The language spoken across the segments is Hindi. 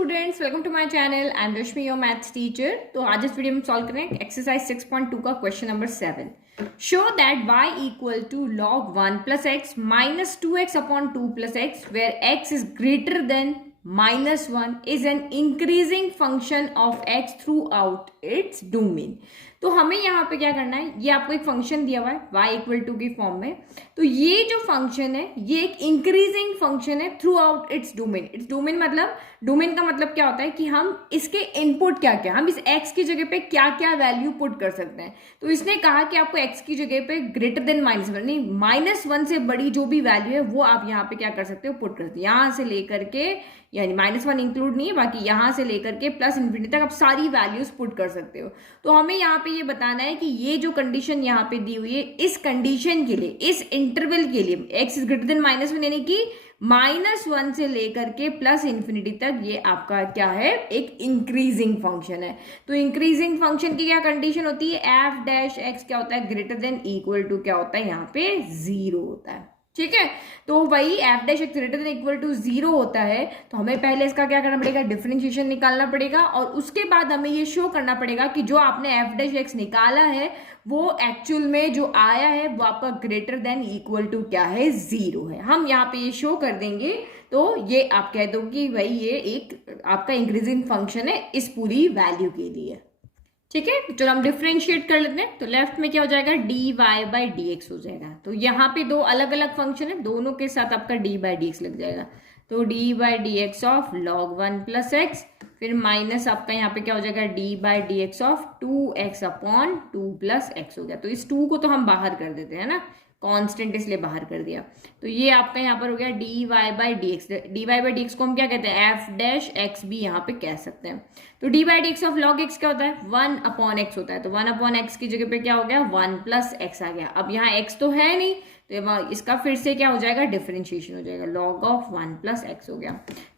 Students, welcome to my channel. I am Rashmi, your maths teacher. तो आज इस वीडियो में सॉल्व करेंगे एक्सरसाइज 6.2 का question number 7। Show that y equal to log 1 plus x minus 2x upon 2 plus x where x is greater than -1 is an increasing function of x throughout its domain. तो हमें यहाँ पे क्या करना है, ये आपको एक फंक्शन दिया हुआ है y इक्वल टू की फॉर्म में। तो ये जो फंक्शन है ये एक इंक्रीजिंग फंक्शन है through out its domain. Its domain मतलब, डोमेन का मतलब क्या होता है कि हम इसके इनपुट क्या क्या, हम इस x की जगह पे क्या क्या वैल्यू पुट कर सकते हैं। तो इसने कहा कि आपको x की जगह पे ग्रेटर देन -1 नहीं, -1 से बड़ी जो भी वैल्यू है वो आप यहाँ पे क्या कर सकते हो, पुट कर सकते हो। यहाँ से लेकर के, यानी -1 इंक्लूड नहीं है, बाकी यहाँ से लेकर के प्लस इन्फिनिटी तक आप सारी वैल्यूज पुट कर सकते हो। तो हमें यहाँ पे ये बताना है कि ये जो कंडीशन यहाँ पे दी हुई है, इस कंडीशन के लिए, इस इंटरवल के लिए x इज ग्रेटर देन -1 यानी कि -1 से लेकर के प्लस इन्फिनिटी तक ये आपका क्या है, एक इंक्रीजिंग फंक्शन है। तो इंक्रीजिंग फंक्शन की क्या कंडीशन होती है, एफ डैश एक्स क्या होता है, ग्रेटर देन इक्वल टू क्या होता है, यहाँ पे 0 होता है। ठीक है, तो वही f dash x greater than equal to 0 होता है। तो हमें पहले इसका क्या करना पड़ेगा, डिफरेंशिएशन निकालना पड़ेगा, और उसके बाद हमें ये शो करना पड़ेगा कि जो आपने एफ डैश एक्स निकाला है वो एक्चुअल में जो आया है वो आपका ग्रेटर देन इक्वल टू क्या है, 0 है। हम यहाँ पे ये शो कर देंगे। तो ये आप कह दो कि भाई ये एक आपका इंक्रीजिंग फंक्शन है इस पूरी वैल्यू के लिए। ठीक है, चलो हम डिफरेंशिएट कर लेते हैं। तो लेफ्ट में क्या हो जाएगा, dy बाई डी एक्स हो जाएगा। तो यहाँ पे दो अलग अलग फंक्शन है, दोनों के साथ आपका d बाई डी एक्स लग जाएगा। तो d by D x of log 1 plus x, फिर माइनस आपका यहाँ पे क्या हो जाएगा, d by D x of 2x upon 2 plus x हो गया। तो इस 2 को तो हम बाहर कर देते हैं ना, कांस्टेंट इसलिए बाहर कर दिया। तो ये आपका यहाँ पर हो गया dy by D x. D y by D x को हम क्या कहते हैं, एफ डैश एक्स भी यहाँ पे कह सकते हैं। तो d by D x of log x क्या होता है, 1 अपॉन एक्स होता है। तो 1 अपॉन एक्स की जगह पे क्या हो गया, 1 प्लस एक्स आ गया। अब यहाँ एक्स तो है नहीं, तो इसका फिर से क्या हो जाएगा, डिफरेंशिएशन हो जाएगा, लॉग ऑफ 1 प्लस एक्स हो गया।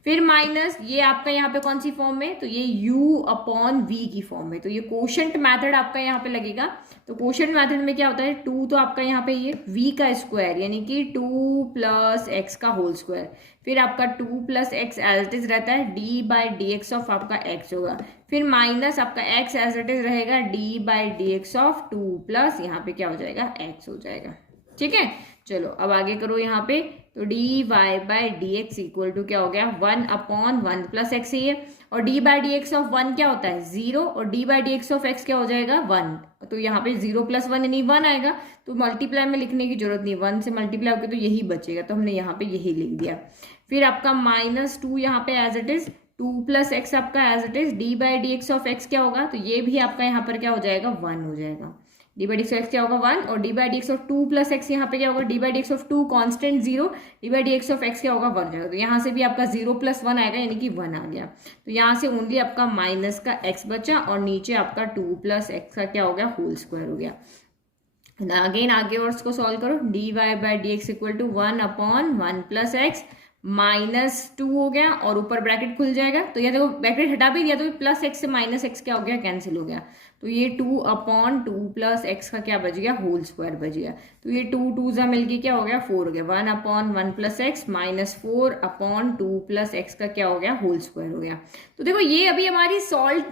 फिर माइनस ये आपका यहाँ पे कौन सी फॉर्म में, तो ये u अपॉन v की फॉर्म में। तो ये कोशेंट मैथड आपका यहाँ पे लगेगा। तो कोशेंट मैथड में क्या होता है, 2 तो आपका यहाँ पे ये v का स्क्वायर यानी कि 2 प्लस एक्स का होल स्क्वायर, फिर आपका 2 plus x as it is रहता है, d by D x of आपका x होगा, फिर माइनस आपका x एज इट इज रहेगा, d by D x of 2 plus यहाँ पे क्या हो जाएगा, x हो जाएगा। ठीक है, चलो अब आगे करो यहाँ पे। तो dy by D x equal to क्या हो गया, 1 अपॉन 1 प्लस एक्स ही है, और d by D x of 1 क्या होता है, 0, और d by D x of x क्या हो जाएगा, 1। तो यहाँ पे 0 प्लस 1 यानी 1 आएगा। तो मल्टीप्लाई में लिखने की जरूरत नहीं, 1 से मल्टीप्लाई होकर तो यही बचेगा, तो हमने यहाँ पे यही लिख दिया। फिर आपका -2 यहाँ पे as it is, 2 plus X आपका as it is, d by D x of x क्या होगा, तो ये भी आपका यहाँ पर क्या हो जाएगा, 1 हो जाएगा। D by D x of x क्या होगा, 1, और D by D x of 2 plus x यहाँ पे क्या होगा, D by D x of 2 constant 0, D by D x of x क्या होगा, 1 जाएगा। तो यहाँ से भी आपका 0 प्लस 1 आएगा यानी कि 1 आ गया। तो यहाँ से ओनली आपका माइनस का x बचा, और नीचे आपका 2 प्लस एक्स का क्या हो गया, होल स्क्वायर हो गया। अगेन आगे और इसको सॉल्व करो, d y by D x equal to 1 upon 1 plus x -2 हो गया, और ऊपर ब्रैकेट खुल जाएगा। तो ये देखो ब्रैकेट हटा भी दिया तो प्लस एक्स से माइनस एक्स क्या हो गया, कैंसिल हो गया। तो ये 2 अपॉन 2 प्लस एक्स का क्या बच गया, होल स्क्वायर बच गया। तो ये 2 2 जा मिलके क्या हो गया, 4 हो गया। 1 upon 1 plus x minus 4 upon 2 plus x का क्या हो गया, होल स्क्वायर हो गया। तो देखो ये अभी हमारी सॉल्व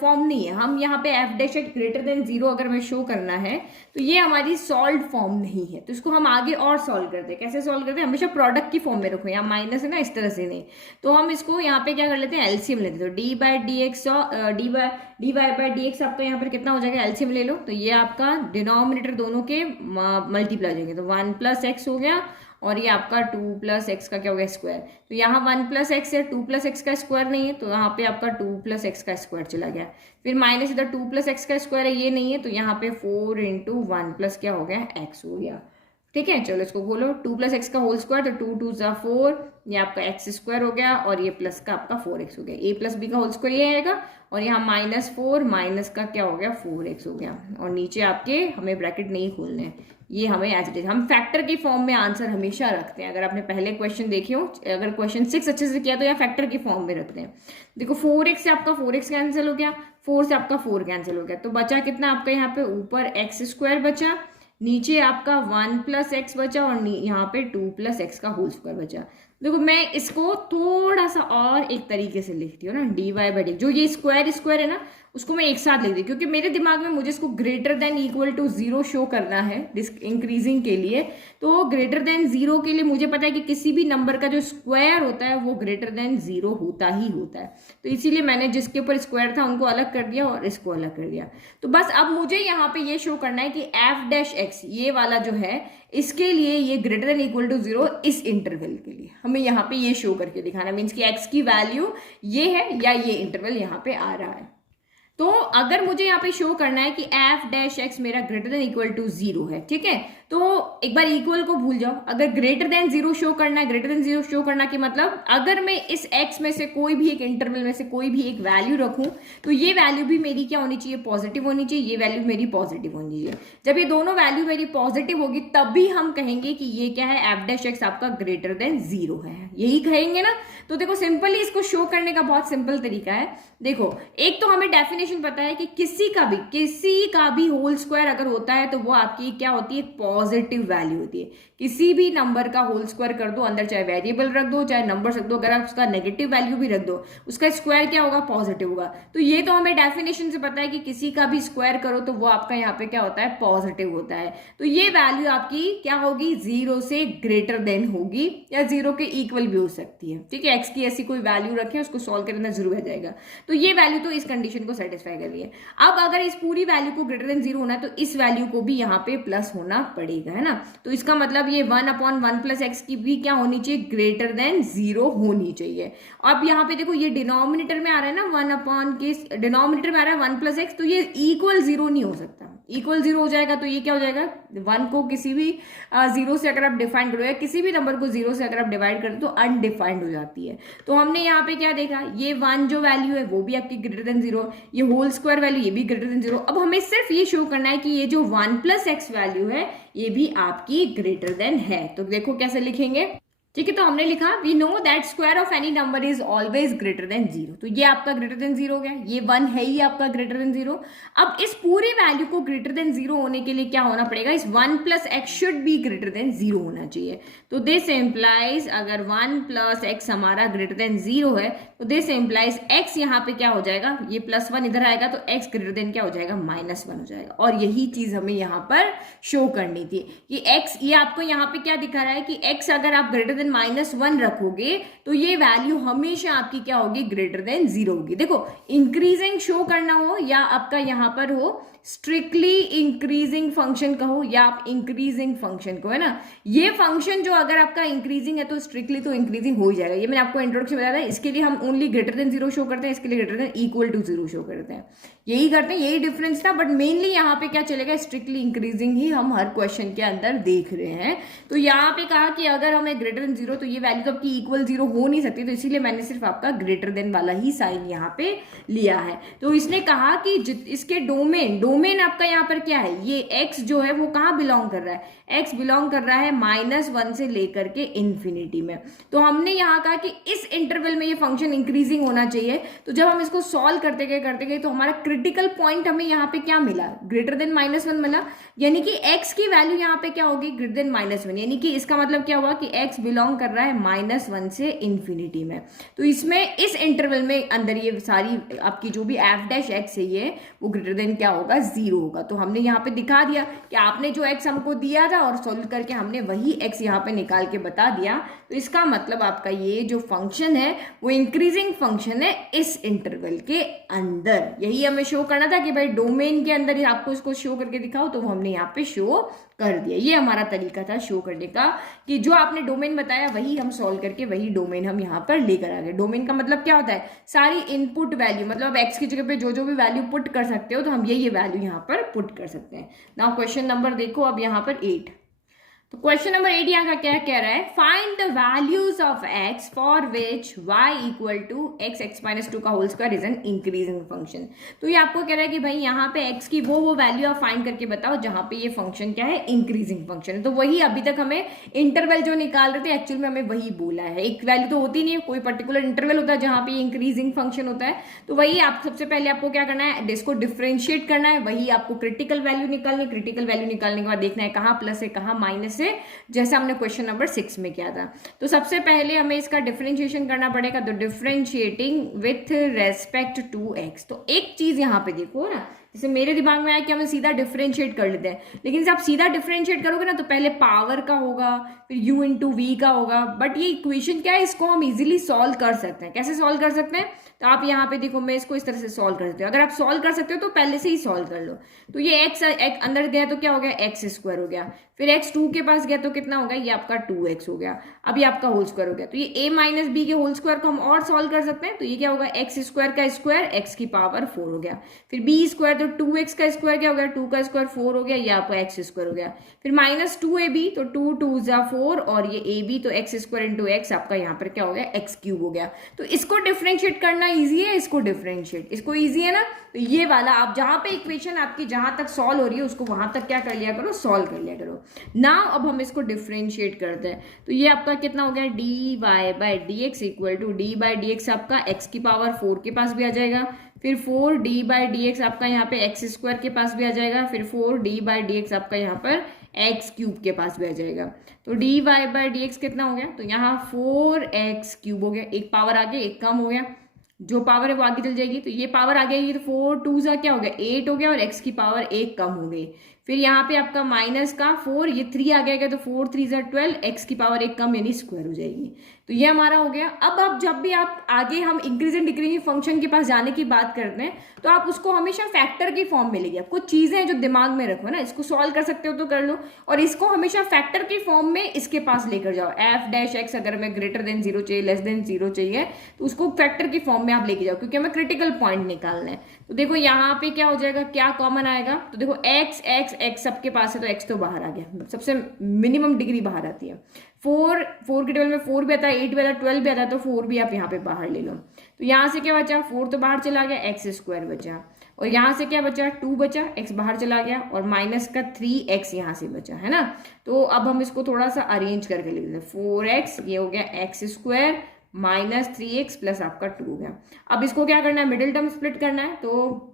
फॉर्म नहीं है। हम यहाँ पे F dash x greater than 0 अगर हमें शो करना है तो ये हमारी सॉल्व फॉर्म नहीं है। तो इसको हम आगे और सॉल्व करते हैं। कैसे सॉल्व करते हैं, हमेशा प्रोडक्ट की फॉर्म में रखो, यहाँ माइनस है ना, इस तरह से नहीं। तो हम इसको यहाँ पे क्या कर लेते हैं, एलसीएम लेते हैं। तो d by D x d y by D x आपका यहाँ पर कितना हो जाएगा, एलसीएम ले लो। तो ये आपका डिनोमिनेटर दोनों के मल्टीप्लाई हो जाएंगे। तो 1 प्लस एक्स हो गया, और ये आपका 2 प्लस एक्स का क्या हो गया, स्क्वायर। तो यहाँ 1 प्लस एक्स है, 2 प्लस एक्स का स्क्वायर नहीं है, तो यहाँ पे आपका 2 प्लस एक्स का स्क्वायर चला गया। फिर माइनस इधर 2 प्लस एक्स का स्क्वायर है, ये नहीं है, तो यहाँ पे 4 इंटू 1 प्लस क्या हो गया, एक्स हो गया। ठीक है, चलो इसको खोलो, 2 प्लस एक्स का होल स्क्वायर, तो 2 2 जा 4, ये आपका एक्स स्क्वायर हो गया, और ये प्लस का आपका 4x हो गया। a प्लस बी का होल स्क्वायर ये आएगा, और यहाँ -4 माइनस का क्या हो गया, 4x हो गया। और नीचे आपके हमें ब्रैकेट नहीं खोलने हैं, ये हमें एज इट इज, हम फैक्टर की फॉर्म में आंसर हमेशा रखते हैं। अगर आपने पहले क्वेश्चन देखे हो, अगर क्वेश्चन 6 अच्छे से किया तो यहाँ फैक्टर की फॉर्म में रखते हैं। देखो 4x से आपका 4x कैंसिल हो गया, 4 से आपका 4 कैंसिल हो गया, तो बचा कितना आपका यहाँ पे, ऊपर एक्स स्क्वायर बचा, नीचे आपका 1 प्लस एक्स बचा, और यहाँ पे 2 प्लस एक्स का होल स्क्वायर बचा। देखो मैं इसको थोड़ा सा और एक तरीके से लिखती हूँ ना, dy बाई डी, जो ये स्क्वायर स्क्वायर है ना उसको मैं एक साथ लिख दी, क्योंकि मेरे दिमाग में मुझे इसको greater than equal to 0 show करना है इंक्रीजिंग के लिए। तो ग्रेटर देन 0 के लिए मुझे पता है कि किसी भी नंबर का जो स्क्वायर होता है वो ग्रेटर देन 0 होता ही होता है, तो इसीलिए मैंने जिसके ऊपर स्क्वायर था उनको अलग कर दिया और इसको अलग कर दिया। तो बस अब मुझे यहाँ पे ये शो करना है कि एफ डैश एक्स ये वाला जो है इसके लिए ये ग्रेटर देन इक्वल टू 0 इस इंटरवल के लिए हमें यहाँ पे ये शो करके दिखाना, मीन्स कि एक्स की वैल्यू ये है या ये इंटरवल यहाँ पे आ रहा है। तो अगर मुझे यहाँ पे शो करना है कि एफ डैश एक्स मेरा ग्रेटर देन इक्वल टू 0 है, ठीक है, तो एक बार इक्वल को भूल जाओ, अगर ग्रेटर देन 0 शो करना है, ग्रेटर देन 0 शो करना के मतलब अगर मैं इस x में से कोई भी एक इंटरवल में से कोई भी एक वैल्यू रखूं तो ये वैल्यू भी मेरी क्या होनी चाहिए, पॉजिटिव होनी चाहिए, ये वैल्यू मेरी पॉजिटिव होनी चाहिए। जब ये दोनों वैल्यू मेरी पॉजिटिव होगी तभी हम कहेंगे कि ये क्या है, एफ डैश एक्स आपका ग्रेटर देन 0 है, यही कहेंगे ना। तो देखो सिंपली इसको शो करने का बहुत सिंपल तरीका है। देखो एक तो हमें डेफिनेशन पता है कि किसी का भी होल स्क्वायर अगर होता है तो वो आपकी क्या होती है, पॉजिटिव वैल्यू होती है। किसी भी नंबर का होल स्क्वायर कर दो, अंदर चाहे वेरिएबल रख दो चाहे नंबर रख दो, अगर आप उसका नेगेटिव वैल्यू भी रख दो उसका स्क्वायर क्या होगा, पॉजिटिव होगा। तो ये तो हमें डेफिनेशन से पता है कि किसी का भी स्क्वायर करो तो वो आपका यहाँ पे क्या होता है, पॉजिटिव होता है। तो ये वैल्यू आपकी क्या होगी, 0 से ग्रेटर देन होगी या 0 के इक्वल भी हो सकती है, ठीक है। एक्स की ऐसी कोई वैल्यू रखें उसको सॉल्व करना जरूर आ जाएगा। तो ये वैल्यू तो इस कंडीशन को सेटिस्फाई कर रही है। अब अगर इस पूरी वैल्यू को ग्रेटर देन 0 होना है तो इस वैल्यू को भी यहाँ पे प्लस होना पड़ेगा, है ना। तो इसका मतलब ये 1/1 प्लस एक्स की भी क्या होनी चाहिए, ग्रेटर देन 0 होनी चाहिए। अब यहाँ पे देखो ये डिनोमिनेटर में आ रहा है ना, 1 के डिनोमिनेटर में आ रहा है 1 प्लस एक्स, तो ये इक्वल 0 नहीं हो सकता। इक्वल 0 हो जाएगा तो ये क्या हो जाएगा, 1 को किसी भी 0 से अगर आप डिफाइन करो या किसी भी नंबर को 0 से अगर आप डिवाइड करो तो अनडिफाइंड हो जाती है। तो हमने यहाँ पे क्या देखा, ये 1 जो वैल्यू है वो भी आपकी ग्रेटर देन 0, ये होल स्क्वायर वैल्यू ये भी ग्रेटर देन 0। अब हमें सिर्फ ये शो करना है कि ये जो 1 प्लस एक्स वैल्यू है ये भी आपकी ग्रेटर देन है। तो देखो कैसे लिखेंगे, ठीक है। तो हमने लिखा we know that square of any number is always greater than 0, तो ये आपका ग्रेटर देन 0 हो गया, ये 1 है ही आपका ग्रेटर देन 0। अब इस पूरी वैल्यू को ग्रेटर देन 0 होने के लिए क्या होना पड़ेगा, इस 1 plus x should be greater than 0 होना चाहिए। तो दिस इम्प्लाइज अगर 1 प्लस एक्स हमारा ग्रेटर देन 0 है तो दिस इम्प्लाइज एक्स यहाँ पे क्या हो जाएगा, ये +1 इधर आएगा तो एक्स ग्रेटर देन क्या हो जाएगा, -1 हो जाएगा। और यही चीज हमें यहाँ पर शो करनी थी कि एक्स, ये आपको यहाँ पे क्या दिखा रहा है कि एक्स अगर आप ग्रेटर देन -1 रखोगे तो ये वैल्यू हमेशा आपकी क्या होगी, ग्रेटर देन 0 होगी। देखो इंक्रीजिंग शो करना हो या आपका यहाँ पर हो स्ट्रिक्टली इंक्रीजिंग फंक्शन कहो या आप इंक्रीजिंग फंक्शन को, है ना, ये फंक्शन जो अगर आपका इंक्रीजिंग है तो स्ट्रिक्टली तो इंक्रीजिंग हो ही जाएगा। ये मैंने आपको इंट्रोडक्शन बताया था, इसके लिए हम ओनली ग्रेटर देन 0 शो करते हैं, इसके लिए greater than equal to 0 show करते हैं, यही करते हैं, यही डिफरेंस था। बट मेनली यहाँ पे क्या चलेगा, स्ट्रिक्टली इंक्रीजिंग ही हम हर क्वेश्चन के अंदर देख रहे हैं। तो यहाँ पे कहा कि अगर हमें ग्रेटर देन 0 तो ये वैल्यू तो आपकी इक्वल 0 हो नहीं सकती, तो इसीलिए मैंने सिर्फ आपका ग्रेटर देन वाला ही साइन यहाँ पे लिया है। तो इसने कहा कि इसके डोमेन आपका यहाँ पर क्या है, ये x जो है वो कहाँ बिलोंग कर रहा है, x बिलोंग कर रहा है -1 से लेकर के इन्फिनिटी में। तो हमने यहाँ कहा कि इस इंटरवल में ये फंक्शन इंक्रीजिंग होना चाहिए। तो जब हम इसको सॉल्व करते गए तो हमारा क्रिटिकल पॉइंट हमें यहाँ पे क्या मिला, ग्रेटर देन -1 मिला, यानी कि x की वैल्यू यहाँ पे क्या होगी, ग्रेटर देन -1, यानी कि इसका मतलब क्या हुआ कि x बिलोंग कर रहा है -1 से इन्फिनिटी में। तो इसमें इस इंटरवल में अंदर ये सारी आपकी जो भी एफ डैश एक्स है ये वो ग्रेटर देन क्या होगा, 0 होगा। तो हमने यहाँ पे दिखा दिया कि आपने जो x हमको दिया था और सॉल्व करके हमने वही x यहाँ पे निकाल के बता दिया। तो इसका मतलब आपका ये जो फंक्शन है वो इंक्रीजिंग फंक्शन है इस इंटरवल के अंदर। यही हमें शो करना था कि भाई डोमेन के अंदर ही आपको इसको शो करके दिखाओ, तो वो हमने यहाँ पे शो कर दिया। ये हमारा तरीका था शो करने का कि जो आपने डोमेन बताया वही हम सॉल्व करके वही डोमेन हम यहाँ पर लेकर आ गए। डोमेन का मतलब क्या होता है, सारी इनपुट वैल्यू, मतलब आप एक्स की जगह पे जो भी वैल्यू पुट कर सकते हो तो हम ये वैल्यू यहाँ पर पुट कर सकते हैं। नाउ क्वेश्चन नंबर देखो अब यहाँ पर 8। तो क्वेश्चन नंबर 8 यहाँ का क्या कह रहा है, find the values of x for which y equal to x(x-2) का whole square is an increasing function. तो ये आपको कह रहा है कि भाई यहाँ पे x की वो वैल्यू आप फाइंड करके बताओ जहां पे ये फंक्शन क्या है, इंक्रीजिंग फंक्शन है। तो वही अभी तक हमें इंटरवल जो निकाल रहे थे एक्चुअल में हमें वही बोला है, एक वैल्यू तो होती नहीं है, कोई पर्टिकुलर इंटरवल होता है जहां पे इंक्रीजिंग फंक्शन होता है। तो वही आप सबसे पहले आपको क्या करना है, इसको डिफ्रेंशिएट करना है, वही आपको क्रिटिकल वैल्यू निकालनी, क्रिटिकल वैल्यू निकालने के बाद देखना है कहाँ प्लस है कहाँ माइनस है, से, जैसा हमने क्वेश्चन नंबर 6 में किया था। तो सबसे पहले हमें इसका डिफरेंशिएशन करना पड़ेगा, तो differentiating with respect to x. तो एक चीज यहाँ पे देखो ना, जैसे मेरे दिमाग में आया कि हम सीधा डिफरेंशिएट कर लेते हैं, लेकिन जब आप सीधा डिफरेंशिएट करोगे ना तो पहले पावर का होगा, फिर u इंटू वी का होगा। बट ये इक्वेशन क्या है, इसको हम इजीली सॉल्व कर सकते हैं। कैसे सॉल्व कर सकते हैं, तो आप यहाँ पे देखो, मैं इसको इस तरह से सॉल्व कर देती हूँ। अगर आप सॉल्व कर सकते हो तो पहले से ही सॉल्व कर लो। तो ये x अंदर गया तो क्या हो गया, एक्स स्क्वायर हो गया, फिर x 2 के पास गया तो कितना हो गया, ये आपका 2x हो गया। अब ये आपका होल स्क्वायर हो गया, तो ये a माइनस बी के होल स्क्वायर को हम और सॉल्व कर सकते हैं। तो ये क्या होगा, एक्स स्क्वायर का स्क्वायर x की पावर 4 हो गया, फिर b स्क्वायर, तो 2x का स्क्वायर क्या हो गया, 2 का स्क्वायर 4 हो गया, ये आपका x स्क्वायर हो गया, फिर माइनस 2ab, तो 2 2 जा 4, और ये ab, तो x स्क्वायर इंटू एक्स आपका यहाँ पर क्या हो गया, x क्यूब हो गया। तो इसको डिफरेंशिएट करना ईजी है, इसको डिफरेंशिएट, इसको ईजी है ना। तो ये वाला आप जहां पे इक्वेशन आपकी जहां तक सॉल्व हो रही है उसको वहां तक क्या कर लिया करो, सॉल्व कर लिया करो। नाउ अब हम इसको डिफरेंशिएट करते हैं। तो ये आपका कितना हो गया, dy by D x equal to d by D x आपका x की पावर 4 के पास भी आ जाएगा, फिर 4d बाई डी एक्स आपका यहाँ पे एक्स स्क्वायर के पास भी आ जाएगा, फिर 4d बाई डी एक्स आपका यहाँ पर एक्स क्यूब के पास भी आ जाएगा। तो dy बाई डी एक्स कितना हो गया, तो यहाँ 4x क्यूब हो गया, एक पावर आगे एक कम हो गया, जो पावर है वो आगे चल जाएगी। तो ये पावर आ गई, तो 4 2 सा क्या हो गया, 8 हो गया, और x की पावर एक कम हो गई। फिर यहाँ पे आपका माइनस का 4, ये 3 आ गया, तो 4 3 सा 12, x की पावर एक कम यानी स्क्वायर हो जाएगी। तो ये हमारा हो गया। अब जब भी आप आगे हम इंक्रीज एंड डिक्रीजिंग फंक्शन के पास जाने की बात करते हैं तो आप उसको हमेशा फैक्टर की फॉर्म में लेंगे। आप कुछ चीजें हैं जो दिमाग में रखो ना, इसको सॉल्व कर सकते हो तो कर लो, और इसको हमेशा फैक्टर की फॉर्म में इसके पास लेकर जाओ। एफ डैश एक्स अगर हमें ग्रेटर देन 0 चाहिए, लेस देन 0 चाहिए, तो उसको फैक्टर की फॉर्म में आप लेके जाओ, क्योंकि हमें क्रिटिकल पॉइंट निकालना है। तो देखो यहाँ पे क्या हो जाएगा, क्या कॉमन आएगा, तो देखो एक्स एक्स एक्स सबके पास है, तो एक्स तो बाहर आ गया, सबसे मिनिमम डिग्री बाहर आती है। 4 के टेबल में 4 भी आता है, 8 भी आता है, 12 भी आता है, तो 4 भी आप यहाँ पे बाहर ले लो। तो यहाँ से क्या बचा, 4 तो बाहर चला गया, एक्स स्क्वायर बचा, और यहाँ से क्या बचा, 2 बचा, एक्स बाहर चला गया, और माइनस का 3x यहाँ से बचा, है ना। तो अब हम इसको थोड़ा सा अरेंज करके लिख देते हैं, 4x ये हो गया x square minus 3x plus आपका 2 हो गया। अब इसको क्या करना है, मिडिल टर्म स्प्लिट करना है। तो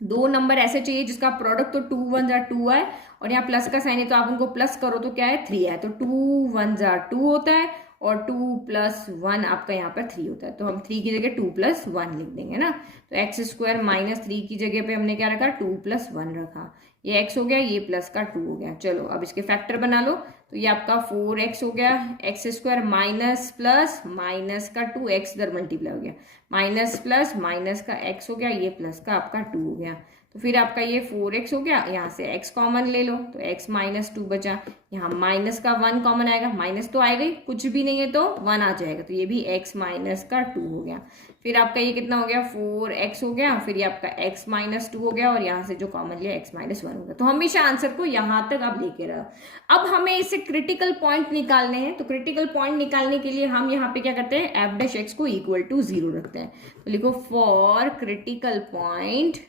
दो नंबर ऐसे चाहिए जिसका प्रोडक्ट तो 2 1 जा 2 है, और यहाँ प्लस का साइन है, तो आप उनको प्लस करो तो क्या है, 3 है, तो 2 1 जा 2 होता है, और 2 प्लस 1 आपका यहाँ पर 3 होता है। तो हम 3 की जगह 2 प्लस 1 लिख देंगे ना। तो एक्स स्क्वायर माइनस 3 की जगह पे हमने क्या रखा, 2 प्लस 1 रखा, ये एक्स हो गया, ये प्लस का 2 हो गया। चलो अब इसके फैक्टर बना लो, तो ये आपका 4x हो गया, x square minus plus minus का 2x इधर मल्टीप्लाई हो गया, माइनस प्लस माइनस का x हो गया, ये प्लस का आपका 2 हो गया। तो फिर आपका ये 4x हो गया, यहाँ से x कॉमन ले लो, तो x माइनस 2 बचा, यहाँ माइनस का 1 कॉमन आएगा, माइनस तो आएगा ही, कुछ भी नहीं है तो 1 आ जाएगा, तो ये भी x माइनस का 2 हो गया। फिर आपका ये कितना हो गया, 4x हो गया, फिर ये आपका x माइनस 2 हो गया, और यहाँ से जो कॉमन लिया x माइनस 1 हो गया। तो हमेशा आंसर को यहाँ तक आप लेके रहो। अब हमें इससे क्रिटिकल पॉइंट निकालने हैं, तो क्रिटिकल पॉइंट निकालने के लिए हम यहाँ पे क्या करते हैं, एफ डैश एक्स को इक्वल टू 0 रखते हैं। तो लिखो फॉर क्रिटिकल पॉइंट,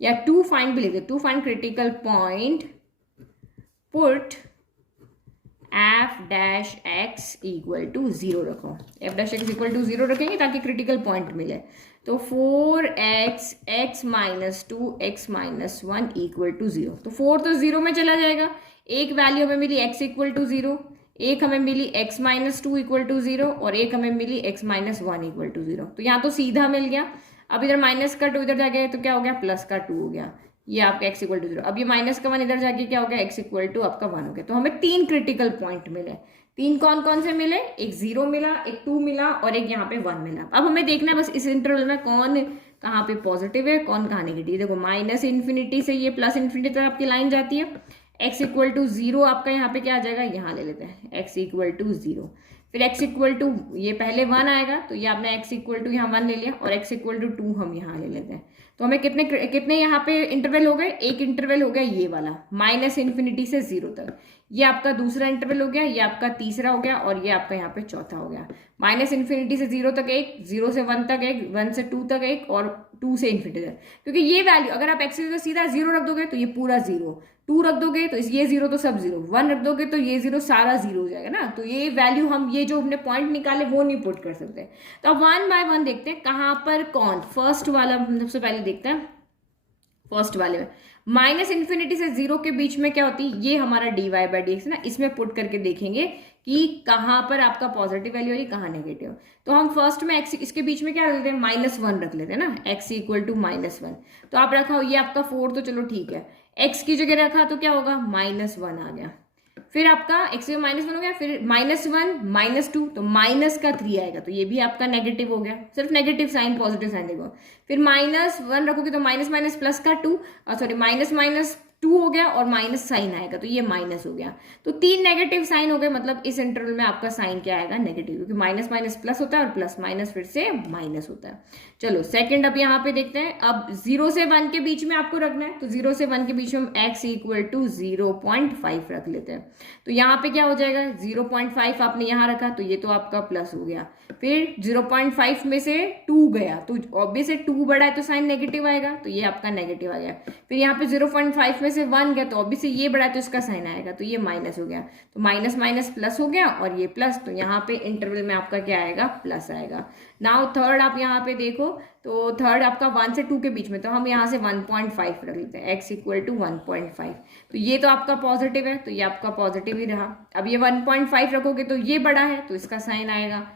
या टू फाइंड भी लिखते, to find critical point put f dash x equal to 0 रखो। F dash x equal to 0 रखेंगे ताकि क्रिटिकल पॉइंट मिले। तो 4x x minus 2 x minus 1 equal to 0। तो 4 तो 0 में चला जाएगा, एक वैल्यू हमें मिली x इक्वल टू 0, एक हमें मिली x माइनस 2 इक्वल टू 0, और एक हमें मिली x माइनस 1 इक्वल टू 0। तो यहाँ तो सीधा मिल गया। अब इधर माइनस का 2 इधर जाके तो क्या हो गया, प्लस का 2 हो गया, ये आपका x इक्वल टू 0। अब ये माइनस का 1 इधर जाके क्या हो गया, x इक्वल टू आपका 1 हो गया। तो हमें 3 क्रिटिकल पॉइंट मिले। 3 कौन कौन से मिले, एक 0 मिला, एक 2 मिला, और एक यहाँ पे 1 मिला। अब हमें देखना है बस इस इंटरवल में कौन कहाँ पे पॉजिटिव है, कौन कहाँ नेगेटिव। देखो माइनस इन्फिनिटी से ये प्लस इन्फिनिटी तक आपकी लाइन जाती है। x इक्वल टू 0 आपका यहाँ पे क्या आ जाएगा, यहाँ ले लेते हैं x इक्वल टू 0। फिर x इक्वल टू ये पहले 1 आएगा, तो ये आपने x इक्वल टू यहाँ 1 ले लिया, और x इक्वल टू 2 हम यहाँ ले लेते हैं। तो हमें कितने यहाँ पे इंटरवल हो गए, एक इंटरवल हो गया ये वाला माइनस इन्फिनिटी से 0 तक, ये आपका दूसरा इंटरवल हो गया, ये आपका तीसरा हो गया, और ये आपका यहाँ पे चौथा हो गया। माइनस इन्फिनिटी से 0 तक एक, 0 से 1 तक एक, 1 से 2 तक एक, और 2 से इन्फिनिटी तक। क्योंकि ये वैल्यू अगर आप x से सीधा 0 रख दोगे तो ये पूरा 0, 2 रख दोगे तो ये 0 तो सब 0, 1 रख दोगे तो ये 0 सारा 0 हो जाएगा ना। तो ये वैल्यू हम ये जो हमने पॉइंट निकाले वो नहीं पुट कर सकते। तो अब 1 बाय 1 देखते हैं कहाँ पर कौन, फर्स्ट वाला सबसे पहले देखते हैं। फर्स्ट वाले में माइनस इन्फिनिटी से जीरो के बीच में क्या होती है, ये हमारा dy बाई डी एक्स ना, इसमें पुट करके देखेंगे कि कहाँ पर आपका पॉजिटिव वैल्यू हो रही, कहाँ नेगेटिव। तो हम फर्स्ट में x इसके बीच में क्या रख लेते हैं, -1 रख लेते हैं ना, x इक्वल टू -1। तो आप रखा हो ये आपका 4, तो चलो ठीक है, x की जगह रखा तो क्या होगा, -1 आ गया। फिर आपका x की -1 हो गया, फिर -1 -2 तो माइनस का 3 आएगा, तो ये भी आपका नेगेटिव हो गया, सिर्फ नेगेटिव साइन पॉजिटिव साइन देखो। फिर -1 रखोगे तो माइनस माइनस प्लस का 2, सॉरी माइनस माइनस 2 हो गया और माइनस साइन आएगा, तो ये माइनस हो गया। तो 3 नेगेटिव साइन हो गए, मतलब इस इंटरवल में आपका साइन क्या आएगा, नेगेटिव, क्योंकि माइनस माइनस प्लस होता है और प्लस माइनस फिर से माइनस होता है। चलो सेकंड अब यहाँ पे देखते हैं। अब 0 से 1 के बीच में आपको रखना है, तो 0 से 1 के बीच में हम x इक्वल टू 0.5 रख लेते हैं। तो यहाँ पे क्या हो जाएगा, 0.5 आपने यहाँ रखा तो ये तो आपका प्लस हो गया। फिर 0.5 में से 2 गया तो ऑब्वियस है 2 बड़ा है तो साइन नेगेटिव आएगा, तो ये आपका नेगेटिव आ गया। फिर यहाँ पे 0.5 में से 1 गया तो ऑब्वियसली ये बड़ा है तो इसका साइन आएगा, तो ये माइनस हो गया। तो माइनस माइनस प्लस हो गया और ये प्लस, तो यहाँ पे इंटरवल में आपका क्या आएगा, प्लस आएगा। नाउ थर्ड आप यहाँ पे देखो, तो थर्ड आपका 1 से 2 के बीच में, तो हम यहाँ से 1.5 रख लेते हैं, x इक्वल टू 1.5। तो ये तो आपका पॉजिटिव है, तो ये आपका पॉजिटिव ही रहा। अब ये 1.5 रखोगे तो ये बड़ा है तो इसका साइन आएगा।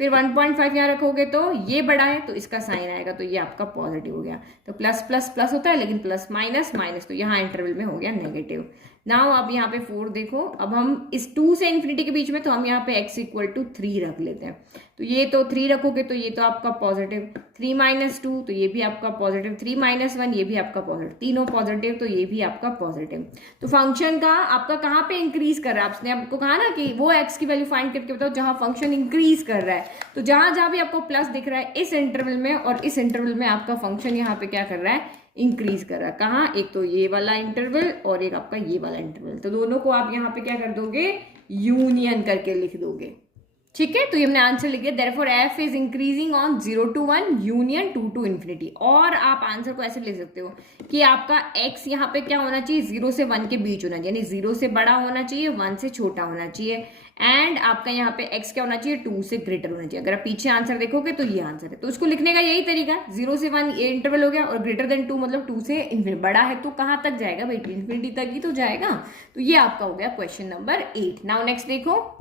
फिर 1.5 यहाँ रखोगे तो ये बड़ा है तो इसका साइन आएगा, तो ये आपका पॉजिटिव हो गया। तो प्लस प्लस प्लस होता है, लेकिन प्लस माइनस माइनस, तो यहाँ इंटरवल में हो गया नेगेटिव। नाउ अब यहाँ पे 4 देखो, अब हम इस 2 से इन्फिनिटी के बीच में, तो हम यहाँ पे x इक्वल टू 3 रख लेते हैं। तो ये तो 3 रखोगे तो ये तो आपका पॉजिटिव, 3 माइनस 2 तो ये भी आपका पॉजिटिव, 3 माइनस 1 ये भी आपका पॉजिटिव, तीनों पॉजिटिव तो ये भी आपका पॉजिटिव। तो फंक्शन का आपका कहाँ पे इंक्रीज कर रहा है, आपने आपको कहा ना कि वो x की वैल्यू फाइंड करके बताओ जहां फंक्शन इंक्रीज कर रहा है। तो जहां जहां भी आपको प्लस दिख रहा है इस इंटरवल में और इस इंटरवल में आपका फंक्शन यहाँ पे क्या कर रहा है, इंक्रीज कर रहा है। कहाँ, एक तो ये वाला इंटरवल और एक आपका ये वाला इंटरवल, तो दोनों को आप यहाँ पे क्या कर दोगे, यूनियन करके लिख दोगे। ठीक है, तो ये हमने आंसर लिख दिया, therefore f is increasing on 0 to 1 union 2 to infinity. और आप आंसर को ऐसे लिख सकते हो कि आपका x यहाँ पे क्या होना चाहिए, 0 से 1 के बीच होना चाहिए, यानी 0 से बड़ा होना चाहिए, 1 से छोटा होना चाहिए, एंड आपका यहाँ पे x क्या होना चाहिए, 2 से ग्रेटर होना चाहिए। अगर आप पीछे आंसर देखोगे तो ये आंसर है। तो उसको लिखने का यही तरीका, 0 से 1 ये इंटरवल हो गया और ग्रेटर देन 2 मतलब 2 से इन्फिनिटी, बड़ा है तो कहाँ तक जाएगा भाई, इन्फिनिटी तक ही तो जाएगा। तो ये आपका हो गया क्वेश्चन नंबर 8। नाउ नेक्स्ट देखो,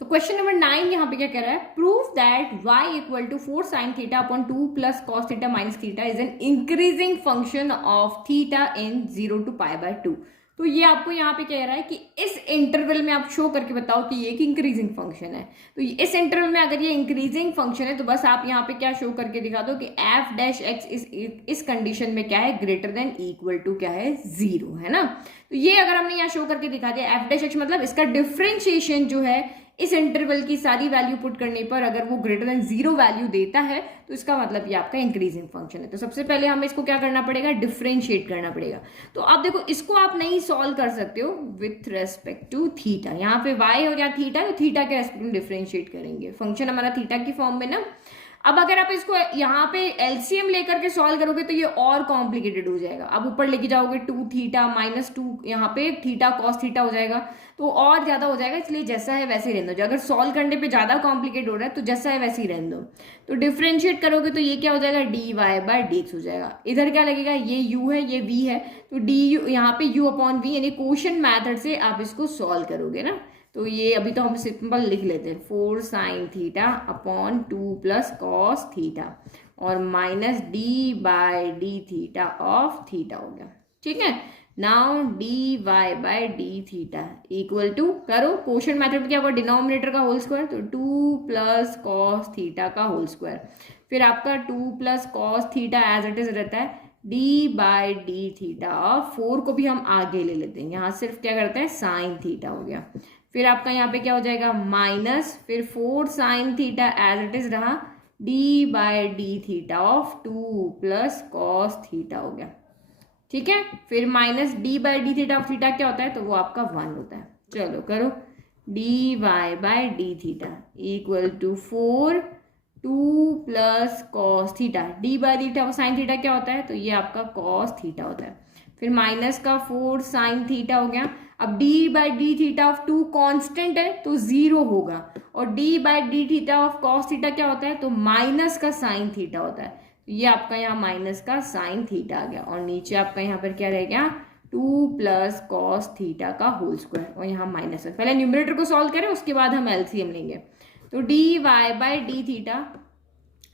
तो क्वेश्चन नंबर 9 यहाँ पे क्या कह रहा है, prove that y equal to 4 sine theta upon 2 plus cos theta minus theta is an increasing function of theta in 0 to π/2। तो ये आपको यहाँ पे कह रहा है कि इस इंटरवल में आप शो करके बताओ कि ये एक इंक्रीजिंग फंक्शन है। तो इस इंटरवल में अगर ये इंक्रीजिंग फंक्शन है तो बस आप यहाँ पे क्या शो करके दिखा दो कि f डैश x इस कंडीशन में क्या है, ग्रेटर देन इक्वल टू क्या है, 0 है ना। तो ये अगर हमने यहाँ शो करके दिखा दिया, f डैश x मतलब इसका डिफरेंशिएशन जो है इस इंटरवल की सारी वैल्यू पुट करने पर अगर वो ग्रेटर देन 0 वैल्यू देता है तो इसका मतलब ये आपका इंक्रीजिंग फंक्शन है। तो सबसे पहले हमें इसको क्या करना पड़ेगा, डिफरेंशिएट करना पड़ेगा। तो अब देखो इसको आप नहीं सॉल्व कर सकते हो विथ रेस्पेक्ट टू थीटा, यहाँ पे y हो या थीटा, तो थीटा के रेस्पेक्ट में डिफरेंशिएट करेंगे, फंक्शन हमारा थीटा की फॉर्म में ना। अब अगर आप इसको यहाँ पे एलसीएम लेकर के सॉल्व करोगे तो ये और कॉम्प्लिकेटेड हो जाएगा। अब ऊपर लेके जाओगे 2 थीटा माइनस 2, यहाँ पे थीटा कॉस थीटा हो जाएगा, तो और ज्यादा हो जाएगा। इसलिए जैसा है वैसे ही रहने दो। अगर सॉल्व करने पे ज्यादा कॉम्प्लिकेट हो रहा है तो जैसा है वैसे ही रहने दो। तो डिफरेंशिएट करोगे तो ये क्या हो जाएगा, dy/dx हो जाएगा। इधर क्या लगेगा, ये u है ये v है, तो du यहाँ पे u अपॉन v, यानी क्वोशिएंट मेथड से आप इसको सॉल्व करोगे ना। तो ये अभी तो हम सिंपल लिख लेते हैं, 4 sine theta upon 2 plus cos theta और minus d/d theta of theta हो गया। ठीक है, now dy/d theta equal to, करो क्वोशिएंट मेथड में क्या होगा, डिनोमिनेटर का होल स्क्वायर, तो 2 प्लस कॉस थीटा का होल स्क्वायर, फिर आपका 2 plus cos theta as it is रहता है d/d थीटा ऑफ 4 को भी हम आगे ले लेते हैं, यहाँ सिर्फ क्या करते हैं साइन थीटा हो गया। फिर आपका यहाँ पे क्या हो जाएगा माइनस, फिर 4 sine theta as it is रहा d/d theta of 2 plus cos theta हो गया। ठीक है, फिर minus d/d theta of theta क्या होता है, तो वो आपका 1 होता है। चलो करो, dy/d theta equal to 4 2 plus cos theta, d/d theta sine theta क्या होता है, तो ये आपका कॉस थीटा होता है। फिर माइनस का 4 साइन थीटा हो गया। अब d/d थीटा ऑफ 2 कांस्टेंट है तो 0 होगा, और d/d theta of cos theta क्या होता है, तो माइनस का साइन थीटा होता है। तो ये आपका यहाँ माइनस का साइन थीटा आ गया और नीचे आपका यहाँ पर क्या रह गया 2 प्लस कॉस थीटा का होल स्क्वायर और यहाँ माइनस 1। पहले न्यूमरेटर को सॉल्व करें उसके बाद हम एलसीएम लेंगे। तो d y by d theta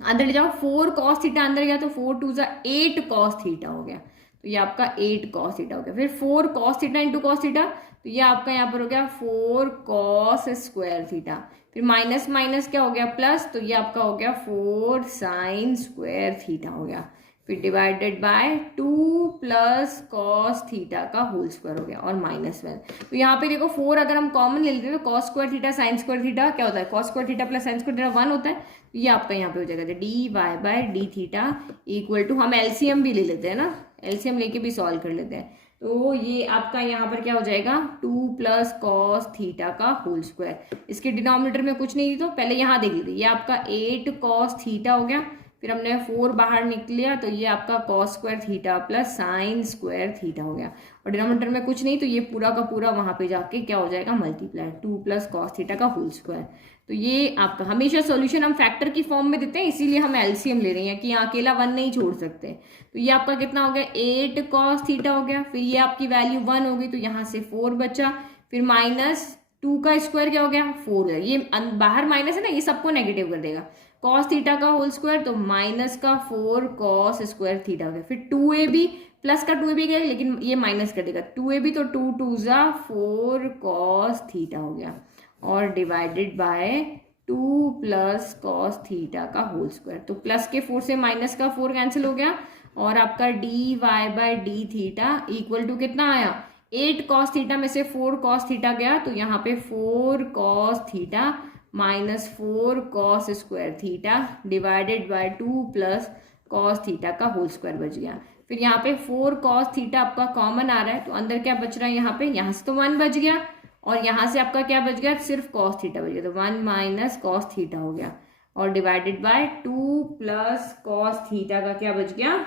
अंदर ले जाओ, 4 कॉस थीटा अंदर गया तो 4 2 जा 8 कॉस थीटा हो गया, तो ये आपका 8 कॉस थीटा हो गया। फिर 4 cos theta into cos theta, तो ये आपका यहाँ पर हो गया 4 कॉस स्क्वायर थीटा। फिर माइनस माइनस क्या हो गया प्लस, तो ये आपका हो गया 4 साइन स्क्वायर थीटा हो गया। फिर divided by 2 plus cos theta का होल स्क्वायर हो गया और माइनस 1। तो यहाँ पे देखो 4 अगर हम कॉमन ले लेते हैं तो cos square theta sine square theta क्या होता है, cos square theta plus sine square theta 1 होता है। तो ये आपका यहाँ पे हो जाएगा d y by d theta equal to, हम एलसीएम भी ले लेते हैं ना, एलसीएम लेके भी सॉल्व कर लेते हैं। तो ये आपका यहाँ पर क्या हो जाएगा 2 प्लस कॉस थीटा का होल स्क्वायर। इसके डिनोमिनेटर में कुछ नहीं थी तो पहले यहाँ देख लीजिए, ये आपका 8 कॉस थीटा हो गया। फिर हमने 4 बाहर निकलिया तो ये आपका cos square theta plus sine square theta हो गया और डिनोमिनेटर में कुछ नहीं तो ये पूरा का पूरा वहां पे जाके क्या हो जाएगा मल्टीप्लाई 2 प्लस कॉस थीटा का होल स्क्वायर। तो ये आपका हमेशा सॉल्यूशन हम फैक्टर की फॉर्म में देते हैं, इसीलिए हम एलसीएम ले रहे हैं कि यहाँ अकेला 1 नहीं छोड़ सकते। तो ये आपका कितना हो गया 8 कॉस थीटा हो गया। फिर ये आपकी वैल्यू 1 हो गई तो यहाँ से 4 बचा। फिर माइनस 2 का स्क्वायर क्या हो गया 4 है, ये बाहर माइनस है ना, ये सबको नेगेटिव कर देगा। कॉस थीटा का होल स्क्वायर तो माइनस का 4 कॉस स्क्वायर थीटा हो गया। फिर 2ab प्लस का 2ab गया लेकिन ये माइनस कर देगा 2ab, तो 2 2 जा 4 कॉस थीटा हो गया और divided by 2 plus cos theta का होल स्क्वायर। तो प्लस के 4 से माइनस का 4 कैंसिल हो गया और आपका d y by d theta equal to कितना आया 8 कॉस थीटा में से 4 कॉस थीटा गया तो यहाँ पे 4 cos theta minus 4 cos square theta divided by 2 plus cos theta का होल स्क्वायर बच गया। फिर यहाँ पे 4 कॉस थीटा आपका कॉमन आ रहा है तो अंदर क्या बच रहा है यहाँ पे, यहाँ से तो 1 बच गया और यहाँ से आपका क्या बच गया सिर्फ कॉस थीटा बच गया, तो 1 माइनस कॉस थीटा हो गया और divided by 2 plus cos theta का क्या बच गया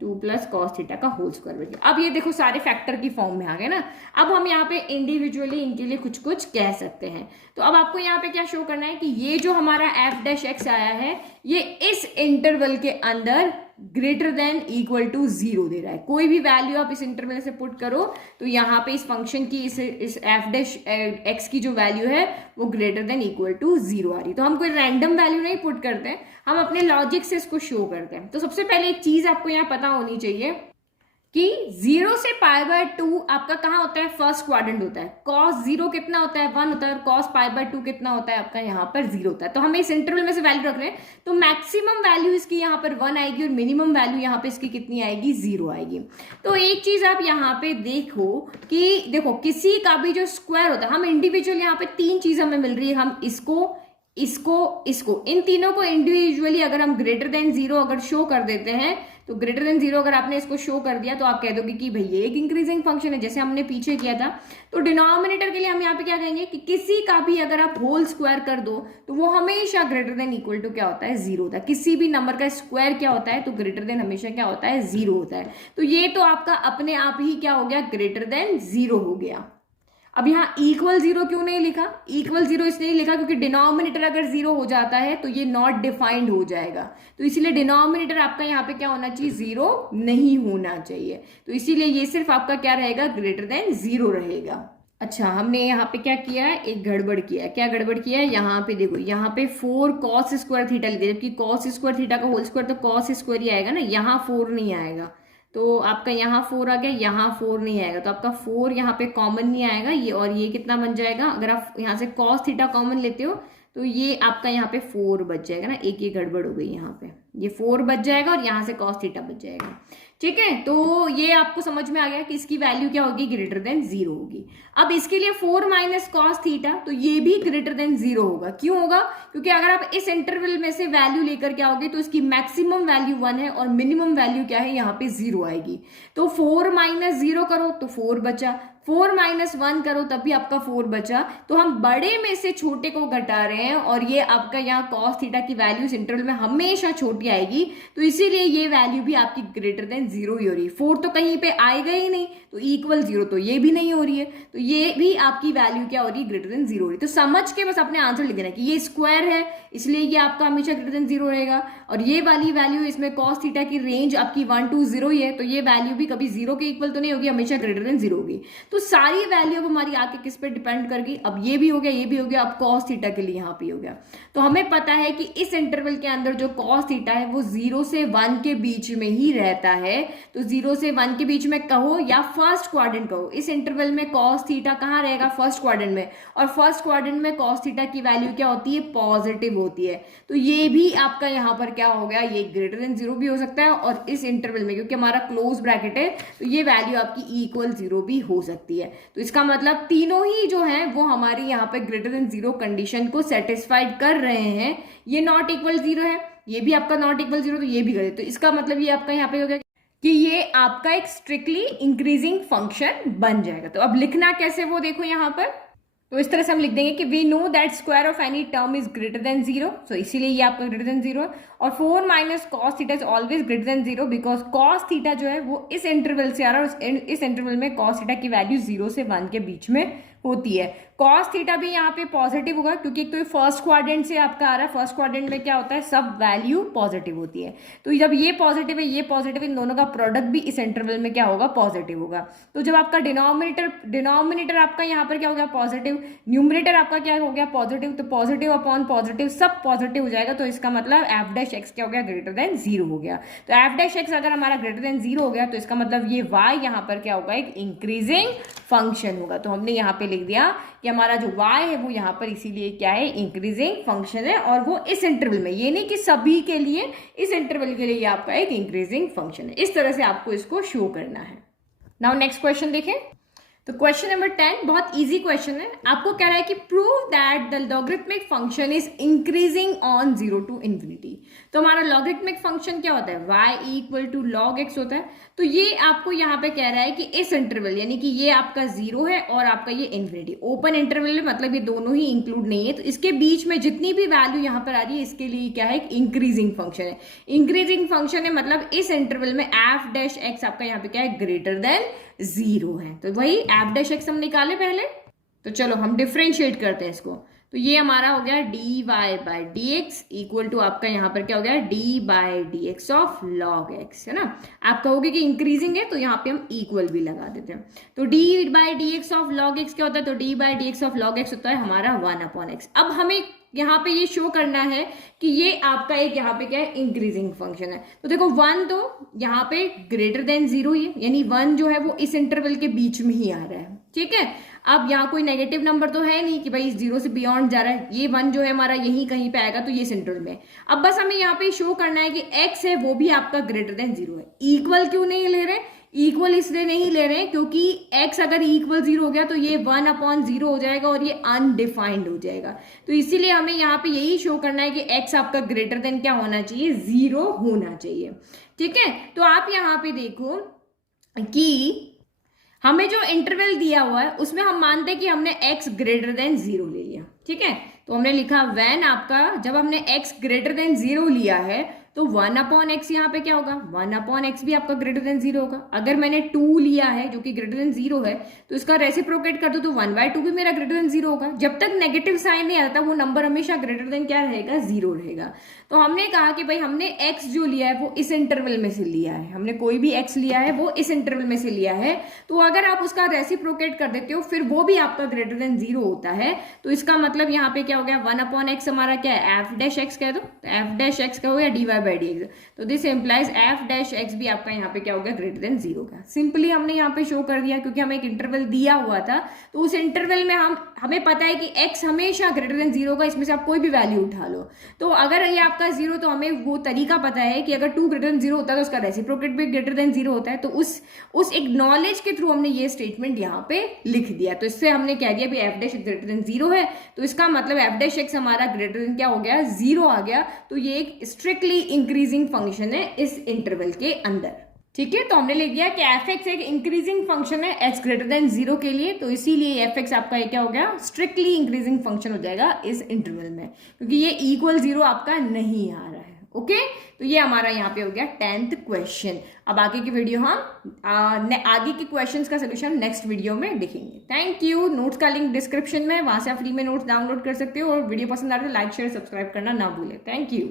2 प्लस कॉस थीटा का होल स्क्वायर बच गया। अब ये देखो सारे फैक्टर की फॉर्म में आ गए ना। अब हम यहाँ पे इंडिविजुअली इनके लिए कुछ कुछ कह सकते हैं। तो अब आपको यहाँ पे क्या शो करना है कि ये जो हमारा एफ डैश एक्स आया है ये इस इंटरवल के अंदर ग्रेटर देन इक्वल टू 0 दे रहा है। कोई भी वैल्यू आप इस इंटरवल से पुट करो तो यहाँ पे इस फंक्शन की इस एफ डैश एक्स की जो वैल्यू है वो ग्रेटर देन इक्वल टू 0 आ रही। तो हम कोई रैंडम वैल्यू नहीं पुट करते हैं, हम अपने लॉजिक से इसको शो करते हैं। तो सबसे पहले एक चीज आपको यहाँ पता होनी चाहिए कि 0 से π/2 आपका कहाँ होता है फर्स्ट क्वाड्रेंट होता है। cos 0 कितना होता है 1 होता है और cos π/2 कितना होता है आपका यहाँ पर 0 होता है। तो हमें इस इंटरवल में से वैल्यू रख रहे हैं तो मैक्सिमम वैल्यू इसकी यहाँ पर 1 आएगी और मिनिमम वैल्यू यहाँ पे इसकी कितनी आएगी 0 आएगी। तो एक चीज आप यहाँ पे देखो कि देखो किसी का भी जो स्क्वायर होता है, हम इंडिविजुअल यहाँ पे 3 चीज हमें मिल रही है, हम इसको इन तीनों को इंडिविजुअली अगर हम ग्रेटर देन 0 अगर शो कर देते हैं तो ग्रेटर देन 0 अगर आपने इसको शो कर दिया तो आप कह दोगे कि भाई ये एक इंक्रीजिंग फंक्शन है जैसे हमने पीछे किया था। तो डिनोमिनेटर के लिए हम यहाँ पे क्या कहेंगे कि किसी का भी अगर आप होल स्क्वायर कर दो तो वो हमेशा ग्रेटर देन इक्वल टू क्या होता है 0 होता है। किसी भी नंबर का स्क्वायर क्या होता है तो ग्रेटर देन हमेशा क्या होता है 0 होता है। तो ये तो आपका अपने आप ही क्या हो गया ग्रेटर देन 0 हो गया। अब यहाँ इक्वल 0 क्यों नहीं लिखा, इक्वल 0 इसलिए लिखा क्योंकि डिनोमिनेटर अगर 0 हो जाता है तो ये नॉट डिफाइंड हो जाएगा। तो इसीलिए डिनोमिनेटर आपका यहाँ पे क्या होना चाहिए 0 नहीं होना चाहिए। तो इसीलिए ये सिर्फ आपका क्या रहेगा ग्रेटर देन 0 रहेगा। अच्छा हमने यहाँ पे क्या किया है एक गड़बड़ किया है। क्या गड़बड़ किया है यहाँ पे देखो, यहाँ पे 4 cos स्क्वायर थीटा लिखा, जबकि cos स्क्वायर थीटा का होल स्क्वायर तो cos स्क्वायर ही आएगा ना, यहाँ 4 नहीं आएगा। तो आपका यहाँ 4 आ गया, यहाँ 4 नहीं आएगा तो आपका 4 यहाँ पे कॉमन नहीं आएगा ये, और ये कितना बन जाएगा अगर आप यहाँ से cos थीटा कॉमन लेते हो तो ये आपका यहाँ पे 4 बच जाएगा ना, एक ये गड़बड़ हो गई यहाँ पे, ये 4 बच जाएगा और यहाँ से cos थीटा बच जाएगा। ठीक है, तो ये आपको समझ में आ गया कि इसकी वैल्यू क्या होगी ग्रेटर देन 0 होगी। अब इसके लिए 4 माइनस cos थीटा तो ये भी ग्रेटर देन 0 होगा। क्यों होगा, क्योंकि अगर आप इस इंटरवल में से वैल्यू लेकर के आओगे तो इसकी मैक्सिमम वैल्यू 1 है और मिनिमम वैल्यू क्या है यहाँ पे 0 आएगी। तो 4 माइनस 0 करो तो 4 बचा, 4 माइनस 1 करो तब भी आपका 4 बचा। तो हम बड़े में से छोटे को घटा रहे हैं और ये आपका यहाँ कॉस थीटा की वैल्यू इस इंटरवल में हमेशा छोटी आएगी, तो इसीलिए ये वैल्यू भी आपकी ग्रेटर देन 0 ही हो रही है। 4 तो कहीं पे आएगा ही नहीं, तो इक्वल 0 तो ये भी नहीं हो रही है, तो ये भी आपकी वैल्यू क्या हो रही है, ग्रेटर देन 0 हो रही है। तो समझ के बस अपने आंसर लिख देना कि ये स्क्वायर है इसलिए ये आपका हमेशा ग्रेटर देन 0 रहेगा, और ये वाली वैल्यू इसमें कॉस थीटा की रेंज आपकी 1 to 0 ही है, तो ये वैल्यू भी कभी 0 के इक्वल तो नहीं होगी, हमेशा ग्रेटर देन 0 होगी। तो सारी वैल्यू अब हमारी आके किस पे डिपेंड करेगी, अब ये भी हो गया, ये भी हो गया, अब कॉस थीटा के लिए यहाँ पे हो गया। तो हमें पता है कि इस इंटरवल के अंदर जो कॉस थीटा है वो 0 से 1 के बीच में ही रहता है। तो 0 से 1 के बीच में कहो या फर्स्ट क्वाड्रेंट कहो, इस इंटरवल में कॉस थीटा कहाँ रहेगा, फर्स्ट क्वाड्रेंट में, और फर्स्ट क्वाड्रेंट में कॉस थीटा की वैल्यू क्या होती है, पॉजिटिव होती है। तो ये भी आपका यहाँ पर क्या हो गया, ये ग्रेटर देन 0 भी हो सकता है, और इस इंटरवल में क्योंकि हमारा क्लोज ब्रैकेट है तो ये वैल्यू आपकी इक्वल 0 भी हो सकती है। तो इसका मतलब तीनों ही जो है वो हमारी यहाँ पे ग्रेटर देन 0 कंडीशन को सेटिस्फाइड कर रहे हैं। ये नॉट इक्वल 0 है, ये भी आपका नॉट इक्वल 0, तो ये भी करे, तो इसका मतलब ये आपका यहाँ पे हो गया कि ये आपका एक स्ट्रिक्टली इंक्रीजिंग फंक्शन बन जाएगा। तो अब लिखना कैसे वो देखो यहाँ पर, तो इस तरह से हम लिख देंगे कि we know that square of any term is greater than 0, so इसीलिए ये आपका ग्रेटर देन 0 है, और 4 minus cos theta is always greater than 0 because cos theta जो है वो इस इंटरवल से आ रहा है, और इस इंटरवल में कॉस थीटा की वैल्यू 0 से 1 के बीच में होती है। कॉस थीटा भी यहाँ पे पॉजिटिव होगा क्योंकि एक तो ये फर्स्ट क्वाड्रेंट से आपका आ रहा है, फर्स्ट क्वाड्रेंट में क्या होता है, सब वैल्यू पॉजिटिव होती है, तो जब ये पॉजिटिव है ये पॉजिटिव, इन दोनों का प्रोडक्ट भी इस इंटरवल में क्या होगा, पॉजिटिव होगा। तो जब आपका डिनोमिनेटर आपका यहाँ पर क्या हो गया, पॉजिटिव, न्यूमरेटर आपका क्या हो गया, पॉजिटिव, तो पॉजिटिव अपॉन पॉजिटिव सब पॉजिटिव हो जाएगा, तो इसका मतलब एफ डैश एक्स क्या हो गया, ग्रेटर देन 0 हो गया। तो एफ डैश एक्स अगर हमारा ग्रेटर देन 0 हो गया तो इसका मतलब ये वाई यहाँ पर क्या होगा, एक इंक्रीजिंग फंक्शन होगा। तो हमने यहाँ पे लिख दिया कि हमारा जो y है वो यहाँ पर इसीलिए क्या है, इंक्रीजिंग फंक्शन है, और वो इस इंटरवल में, ये नहीं कि सभी के लिए, इस इंटरवल के लिए आपका एक इंक्रीजिंग फंक्शन है। इस तरह से आपको इसको शो करना है। नाउ नेक्स्ट क्वेश्चन देखें, तो क्वेश्चन नंबर 10 बहुत इजी क्वेश्चन है। आपको कह रहा है कि prove that the logarithmic function is increasing on 0 to infinity. तो हमारा लॉगरिथमिक फंक्शन क्या होता है, y equal to log x होता है। तो ये आपको यहाँ पे कह रहा है कि इस इंटरवल, यानी कि ये आपका 0 है और आपका ये इन्फिनिटी, ओपन इंटरवल है, मतलब ये दोनों ही इंक्लूड नहीं है, तो इसके बीच में जितनी भी वैल्यू यहाँ पर आ रही है इसके लिए क्या है, एक इंक्रीजिंग फंक्शन है। इंक्रीजिंग फंक्शन है मतलब इस इंटरवल में एफ डैश एक्स आपका यहाँ पे क्या है, ग्रेटर देन 0 है। तो वही एफ डैश एक्स हम निकाले पहले, तो चलो हम डिफ्रेंशिएट करते हैं इसको। तो ये हमारा हो गया dy by D x equal to आपका यहाँ पर क्या हो गया, d by D x of log x, है ना। आप कहोगे कि इंक्रीजिंग है तो यहाँ पे हम इक्वल भी लगा देते हैं। तो d by D x of log x क्या होता है, तो d by D x of log x होता है हमारा 1 अपॉन एक्स। अब हमें यहाँ पे ये शो करना है कि ये आपका एक यहाँ पे क्या है, इंक्रीजिंग फंक्शन है। तो देखो 1 तो यहाँ पे ग्रेटर देन 0 ही है, यानी 1 जो है वो इस इंटरवल के बीच में ही आ रहा है, ठीक है। अब यहाँ कोई नेगेटिव नंबर तो है नहीं कि भाई 0 से बियॉन्ड जा रहा है, ये 1 जो है हमारा यही कहीं पे आएगा, तो ये सेंटर में। अब बस हमें यहाँ पे शो करना है कि x है वो भी आपका ग्रेटर देन 0 है। इक्वल क्यों नहीं ले रहे, इक्वल इसलिए नहीं ले रहे हैं क्योंकि x अगर इक्वल 0 हो गया तो ये 1 अपॉन 0 हो जाएगा और ये अनडिफाइंड हो जाएगा। तो इसीलिए हमें यहाँ पे यही शो करना है कि x आपका ग्रेटर देन क्या होना चाहिए, 0 होना चाहिए, ठीक है। तो आप यहाँ पे देखो कि हमें जो इंटरवल दिया हुआ है उसमें हम मानते हैं कि हमने x ग्रेटर देन 0 ले लिया, ठीक है। तो हमने लिखा व्हेन आपका, जब हमने x ग्रेटर देन 0 लिया है तो 1 अपॉन एक्स यहाँ पे क्या होगा, 1 अपॉन एक्स भी आपका ग्रेटर देन 0 होगा। अगर मैंने 2 लिया है जो कि ग्रेटर देन 0 है तो इसका रेसिप्रोकेट कर दो तो 1/2 भी मेरा ग्रेटर देन 0 होगा। जब तक नेगेटिव साइन नहीं आता वो नंबर हमेशा ग्रेटर देन क्या रहेगा, 0 रहेगा। तो हमने कहा कि भाई हमने x जो लिया है वो इस इंटरवल में से लिया है, हमने कोई भी x लिया है वो इस इंटरवल में से लिया है, तो अगर आप उसका रेसिप्रोकेट कर देते हो फिर वो भी आपका ग्रेटर देन 0 होता है। तो इसका मतलब यहाँ पे क्या हो गया, 1 अपॉन एक्स हमारा क्या है, एफ डैश एक्स कह दो, तो एफ डैश एक्स का हो या dy बाई डी एक्स, तो this implies F dash x भी आपका यहाँ पे क्या हो गया, ग्रेटर देन 0 का। सिंपली हमने यहाँ पे शो कर दिया क्योंकि हमें एक इंटरवल दिया हुआ था, तो उस इंटरवल में हमें पता है कि x हमेशा ग्रेटर देन 0 का, इसमें से आप कोई भी वैल्यू उठा लो। तो अगर ये आपका 0 तो हमें वो तरीका पता है कि अगर 2 ग्रेटर देन 0 होता है तो उसका रेसिप्रोकेट भी ग्रेटर देन 0 होता है। तो उस एक नॉलेज के थ्रू हमने ये स्टेटमेंट यहाँ पे लिख दिया। तो इससे हमने कह दिया भी एफ डैश ग्रेटर देन 0 है, तो इसका मतलब एफ डैश एक्स हमारा ग्रेटर देन क्या हो गया, 0 आ गया। तो ये एक स्ट्रिक्टली इंक्रीजिंग फंक्शन है इस इंटरवल के अंदर। ठीक है, तो हमने लिख दिया कि एफ एक्स एक इंक्रीजिंग फंक्शन है एक्स ग्रेटर देन 0 के लिए, तो इसीलिए एफ एक्स आपका ये क्या हो गया, स्ट्रिक्टली इंक्रीजिंग फंक्शन हो जाएगा इस इंटरवल में, क्योंकि ये इक्वल 0 आपका नहीं आ रहा है। ओके, तो ये हमारा यहाँ पे हो गया 10th क्वेश्चन। अब आगे की वीडियो हम आगे के क्वेश्चंस का सोल्यूशन नेक्स्ट वीडियो में देखेंगे। Thank you. नोट्स का लिंक डिस्क्रिप्शन में, वहां से आप फ्री में नोट्स डाउनलोड कर सकते हो, और वीडियो पसंद आ रहा है तो लाइक शेयर सब्सक्राइब करना ना भूलें। Thank you.